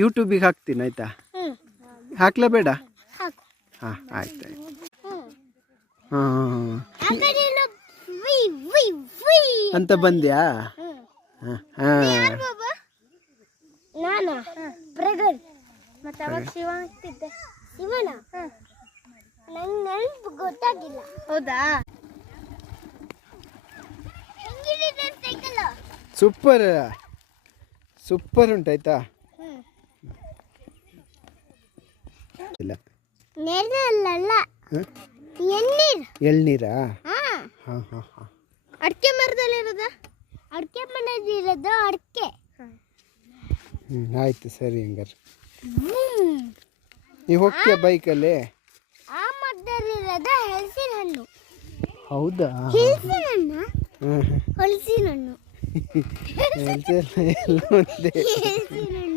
ಯೂಟ್ಯೂಬಿಗೆ ಹಾಕ್ತೀನಿ ಆಯ್ತಾ? ಹಾಕ್ಲೇ ಬೇಡ? ಹಾಂ ಆಯ್ತು ಹಾಂ ಅಂತ ಬಂದ್ಯಾ? ಹಾಂ ಹಾಂ ನಾನು ಬ್ರದರ್ ಮತ್ತೆ ಅವಾಗ ಶಿವ ಆಗ್ತಿದ್ದೆ. ಶಿವನ ನಂಗೆ ನೆನಪು ಗೊತ್ತಾಗಿಲ್ಲ. ಹೌದಾ? ಸೂಪರ್ ಸೂಪರ್ ಉಂಟಾಯ್ತಾ? ಇಲ್ಲ ನೆರಳಲ್ಲ ಎಳ್ನೀರಾ? ಹಾಂ ಹಾಂ ಹಾಂ. ಅಡಿಕೆ ಮರದಲ್ಲಿರೋದ? ಅಡಿಕೆ ಮರದಲ್ಲಿರೋದು ಅಡಿಕೆ. ಆಯ್ತು ಸರಿ ಹಂಗಾರೆ. ನೀವು ಹೋಗ್ತೀಯ ಬೈಕಲ್ಲಿ? ಆ ಮರದಲ್ಲಿರೋದು ಹಲಸಿನ ಹಣ್ಣು. ಹೌದಾ? ಹಲಸಿನ ಹಣ್ಣು ಹಲಸಿನ ಹಣ್ಣು ಎಲ್ಲ ಒಂದೇ. ಹಲಸಿನ ಹಣ್ಣು